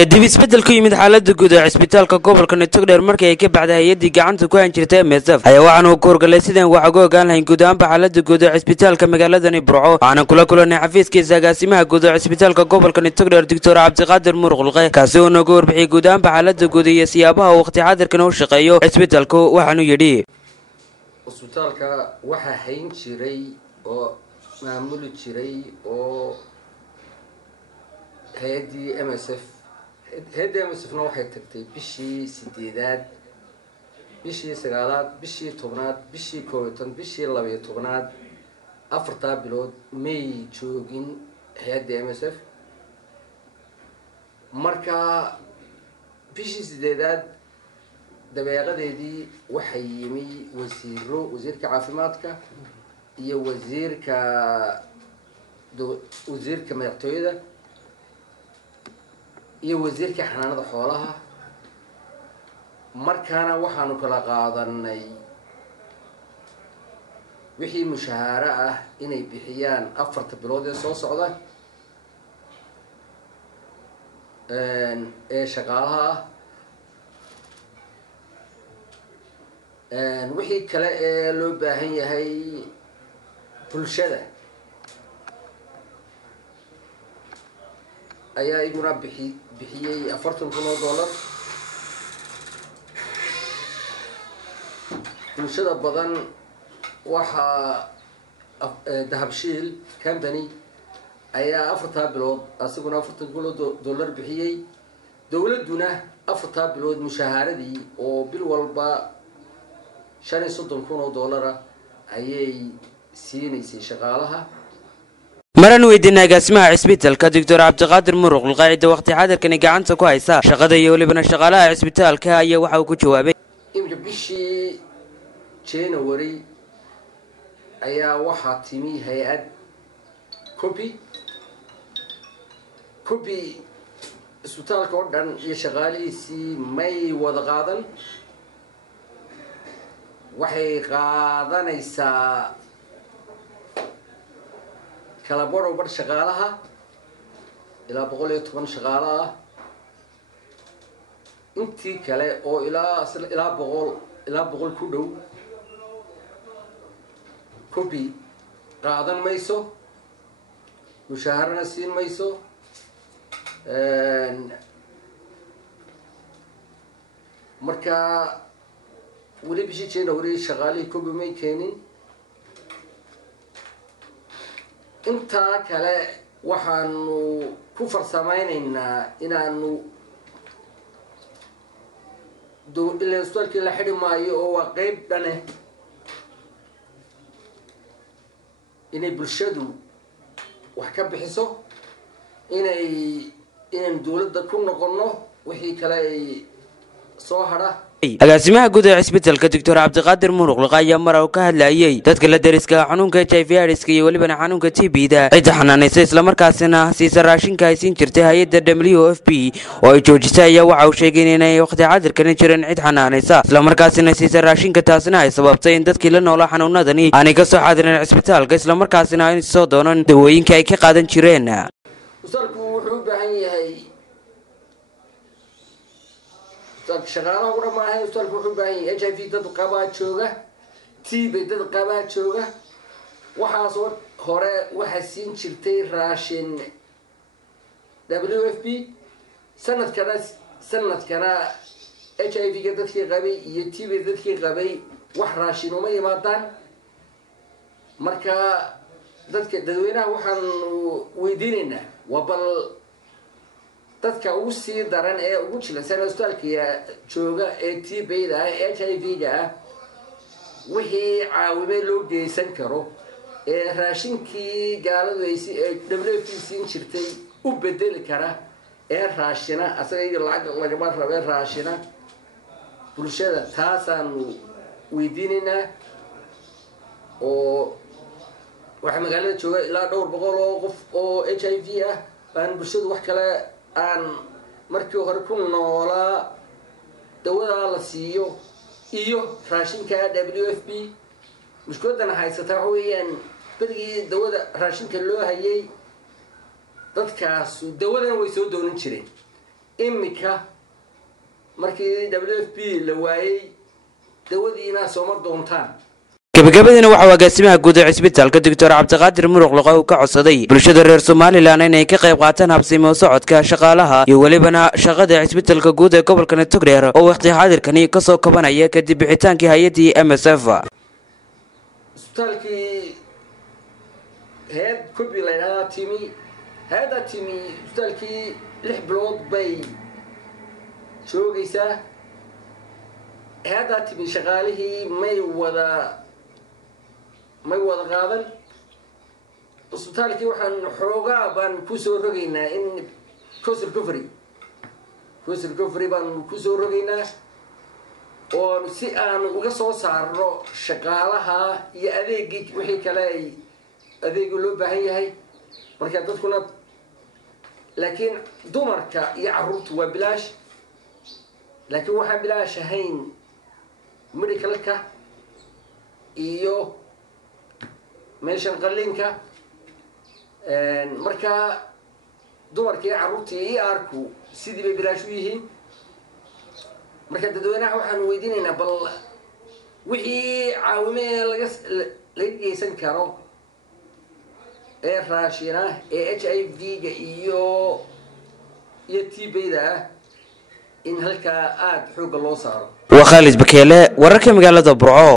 kadib isbedel ku yimid xaaladda guud ee cisbitaalka gobolka Nitogdheer markii ay ka baxday hay'adii gacanta ku hayn jirtay MSF ayaa waxaan ku horgalay sidaan wax uga ogaan lahayn guud ahaan xaaladda guud ee cisbitaalka magaalada Burco waxaan kula kulanay xafiiskiisa agaasimaha guud ee cisbitaalka gobolka Nitogdheer Dr. Cabdiqaadir Murqulqe kaasi oo nagu warbixiyay guud ahaan xaaladda guud iyo siyaabaha waqti xaadirkan uu shaqeeyo cisbitaalku waxaanu yidhi cisbitaalka waxa hayn jiray oo maamuli jiray oo hay'adii MSF هذا مسفنا واحد تكتب بشي سديدات بشي سجالات بشي طبنات بشي كويتن بشي لبي طبنات أفرطا بلود مي تشوجين هذا MSF مركا بشي سديدات دبيعة دي وحيمي وزير كعافيماتك هي وزير كمعتويده iyo wasiirka xanaanada xoolaha markaana waxaanu kala qaadanay wixii mushaara ah inay bixiyaan 4 bilood ee soo socda ee shaqaalaha wixii kale ee loo baahan yahay bulshada ayaa iguna bixiyay $40,000 bulshada badan waxa dahabshiil company ayaa 4 bilood asaguna $40,000 bixiyay dawladuna 4 bilood mushahaaradii oo bil walba $35,000 ayay siinaysay shaqaalaha maraan weydiinay agaasimaha cisbitaalka Dr. Cabdiqaadir Murqulqe cidda waqti xaadirkan gacanta ku haysa shaqada iyo waliba shaqaalaha cisbitaalka ayaa waxa uu ku jawaabay imka bishii January ayaa waxa timi hay'ad copy cisbitaalka oo dhan iyo shaqaalihiisii may wada qaadan waxay qaadanaysaa kala baro bar shaqaalaha ilaa 110 shaqaalaha intii kale oo ilaa 100 ku dhow copy qaadan mayso mushaharana siin mayso marka wali bishii January shaqaalihii copy may keenin inta kale waxaanu ku farsamaynaynaa inaanu cisbitaalkii la xidhi maayo oo waa qayb dhane inay bulshadu wax ka bixiso inaan dawladda ku noqono wixii kale ay soo hadha agaasimaha guud ee cisbitaalka Dr. Cabdiqaadir Murqulqe ayaa mar uu ka hadlayay dadka la deriska xanuunka HIV/AIDS iyo waliba xanuunka TB-da cid xanaanaysa isla markaasina siisa raashinka ay siin jirtay hay'adda WFP oo ay joojisay waxa uu sheegay inay waqti xaadirkan jireen cid xanaanaysa isla markaasina siisa raashinka taasina ay sababtay in dadkii la noolaa xanuunadani aanay ka soo xaadirin cisbitaalka isla markaasina ay soo doonaan dawooyinka ay ka qaadan jireen wasaalku wuxuu u baahan yahay shaqaalaha ugu dhamaahay cisbitaalku wuxuu u baahan yahay HIV dad qabaa jooga TB dad qabaa jooga waxaas hore waxa siin jirtay raashin WFP sanadkana HIV ga dadkii qabay iyo TB dadkii qabay wax raashin uma yimaadaan marka dadweynaha waxaan weydiinaynaa wabal dadka ugu sii daran ee ugu jilicsan cisbitaalka jooga ee TB-da HIV-ga wixii caawime loo geysan karo ee raashinkii gaaladu ay WFP siin jirtay u bedeli kara ee raashina asaga lacag lagama rabay raashina bulshada taasaanu weydiinaynaa oo waxa magaalada jooga ilaa dhowr boqol oo qof oo HIV baan bulshadu wax kale aan markii hore ku noolaa dawada la siiyo iyo raashinka WFP mushkiladana haysata waxa weeyaan berigii dawada raashinka loo hayay dadkaas dawadan way soo doonin jireen imika markii WFP la waayay dawadiina soo mar doontaan gabagabadina waxa agaasimaha guud ee cisbitaalka Dr. Cabdiqaadir Muruq Luqay uu ka codsaday bulshada reer Soomaaliland inay ka qayb qaataan habsimo socodka shaqaalaha iyo walibana shaqada cisbitaalka guud ee gobolka Togdheer oo waqti xaadirkani ka soo kabanaya kadib bixitaankii hay'adii MSF isbitaalkii head kubi la yiraahdo timi isbitaalkii 6 bilood bay joogaysaa هذا تبي شغاله ما يوضع قابل السلطان وحن حروقا بان كوسو رجينا إن كوسر كفري بان كوسو رجينا ونسيان وقصو صار شغالها يأذيك وحي كلاي أذيك له بهي مركز تكون لكن دمرك يعرض وبلاش لكن واحد بلاش هين ميديكالكا iyo meeshan qalliinka marka dumarkii caruurtii arku sidii bay bilaash u yihiin marka dadweynaha waxaan weydiinaynaa bal wixii caawime laga geysan karo ee raashina ee HIV-ga iyo TB-da in halka aad xoog loo saaro waa Khalid Bakeele wararka magaalada Burco.